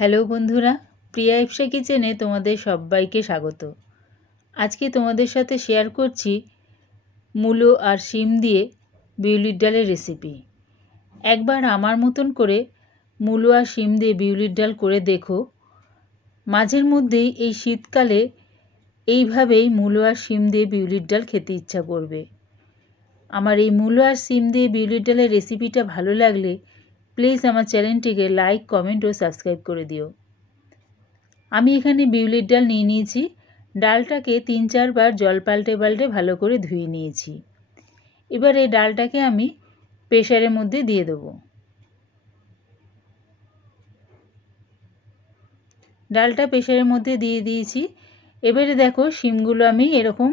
Hello বন্ধুরা, প্রিয়া ইপসা কিচেনে তোমাদের সবাইকে স্বাগত। আজকে তোমাদের সাথে শেয়ার করছি মূলো আর শিম দিয়ে বিউলির ডালের রেসিপি। একবার আমার মতন করে মূলো আর শিম দিয়ে বিউলির ডাল করে দেখো। মাঝের মধ্যেই এই শীতকালে এইভাবেই মূলো আর শিম দিয়ে বিউলির ডাল খেতে ইচ্ছা করবে। আমার এই মূলো আর শিম দিয়ে বিউলির ডালের রেসিপিটা ভালো লাগলে প্লিজ আমার চ্যানেলটিকে লাইক, কমেন্ট ও সাবস্ক্রাইব করে দিও। আমি এখানে বিউলির ডাল নিয়ে নিয়েছি। ডালটাকে 3-4 বার জল পাল্টে পাল্টে ভালো করে ধুয়ে নিয়েছি। এবার এই ডালটাকে আমি প্রেসারের মধ্যে দিয়ে দেবো। ডালটা প্রেসারের মধ্যে দিয়ে দিয়েছি। এবারে দেখো শিমগুলো আমি এরকম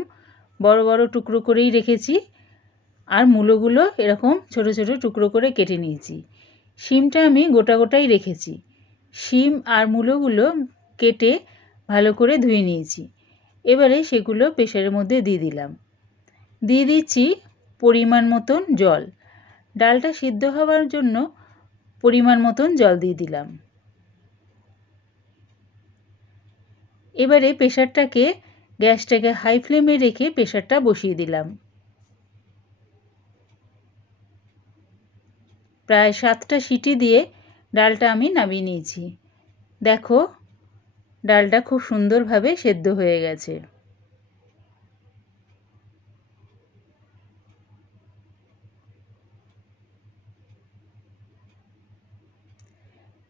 বড় বড় টুকরো করেই রেখেছি, আর মূলোগুলো এরকম ছোট ছোট টুকরো করে কেটে নিয়েছি। শিমটা আমি গোটা গোটাই রেখেছি। শিম আর মূলোগুলো কেটে ভালো করে ধুয়ে নিয়েছি। এবারে সেগুলো প্রেসারের মধ্যে দিয়ে দিলাম। দিয়ে দিচ্ছি পরিমাণ মতন জল। ডালটা সিদ্ধ হওয়ার জন্য পরিমাণ মতন জল দিয়ে দিলাম। এবারে প্রেসারটাকে গ্যাসটাকে হাই ফ্লেমে রেখে প্রেসারটা বসিয়ে দিলাম। প্রায় 7টা সিটি দিয়ে ডালটা আমি নামিয়ে নিয়েছি। দেখো ডালটা খুব সুন্দরভাবে সেদ্ধ হয়ে গেছে।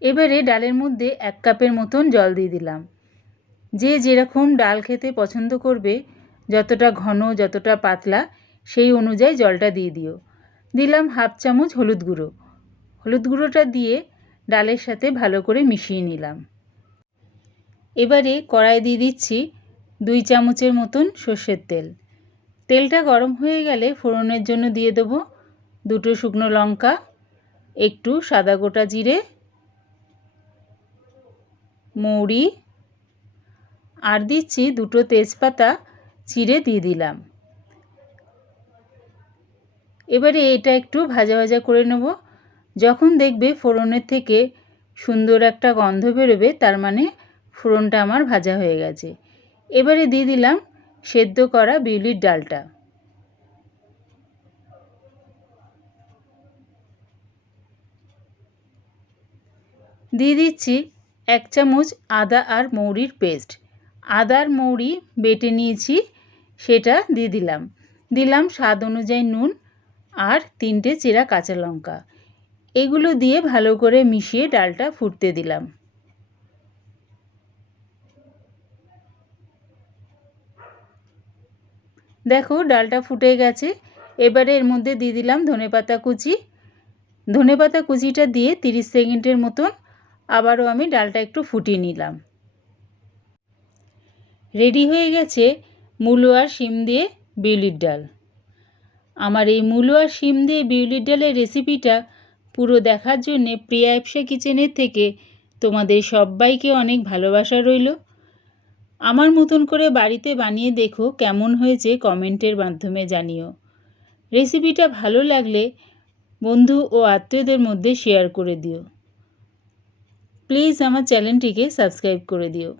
এবারে ডালের মধ্যে 1 কাপের মতন জল দিয়ে দিলাম। যে যেরকম ডাল খেতে পছন্দ করবে, যতটা ঘন যতটা পাতলা সেই অনুযায়ী জলটা দিয়ে দিও। দিলাম 1/2 চামচ হলুদ গুঁড়ো। হলুদ গুঁড়োটা দিয়ে ডালের সাথে ভালো করে মিশিয়ে নিলাম। এবারে কড়াই দিয়ে দিচ্ছি 2 চামচের মতন সর্ষের তেল। তেলটা গরম হয়ে গেলে ফোড়নের জন্য দিয়ে দেবো 2টো শুকনো লঙ্কা, একটু সাদা গোটা জিরে, মৌরি, আর দিচ্ছি 2টো তেজপাতা চিড়ে দিয়ে দিলাম। এবারে এটা একটু ভাজা ভাজা করে নেব। যখন দেখবে ফোড়নের থেকে সুন্দর একটা গন্ধ বেরোবে, তার মানে ফোড়নটা আমার ভাজা হয়ে গেছে। এবারে দিয়ে দিলাম সেদ্ধ করা বিউলির ডালটা। দিয়ে দিচ্ছি 1 চামচ আদা আর মৌরির পেস্ট। আদা আর মৌরি বেটে নিয়েছি, সেটা দিয়ে দিলাম। দিলাম স্বাদ অনুযায়ী নুন আর 3টে চেরা কাঁচা লঙ্কা। এগুলো দিয়ে ভালো করে মিশিয়ে ডালটা ফুটতে দিলাম। দেখো ডালটা ফুটে গেছে। এবারে এর মধ্যে দিয়ে দিলাম ধনেপাতা কুচি। ধনেপাতা কুচিটা দিয়ে 30 সেকেন্ডের মতন আবারও আমি ডালটা একটু ফুটিয়ে নিলাম। রেডি হয়ে গেছে মূলো আর শিম দিয়ে বিউলির ডাল। আমার এই মূলো আর শিম দিয়ে বিউলির ডালের রেসিপিটা পুরো দেখার জন্যে প্রিয়া ইপসা কিচেনের থেকে তোমাদের সবাইকে অনেক ভালোবাসা রইল। আমার মতন করে বাড়িতে বানিয়ে দেখো, কেমন হয়েছে কমেন্টের মাধ্যমে জানিও। রেসিপিটা ভালো লাগলে বন্ধু ও আত্মীয়দের মধ্যে শেয়ার করে দিও। প্লিজ আমার চ্যানেলটিকে সাবস্ক্রাইব করে দিও।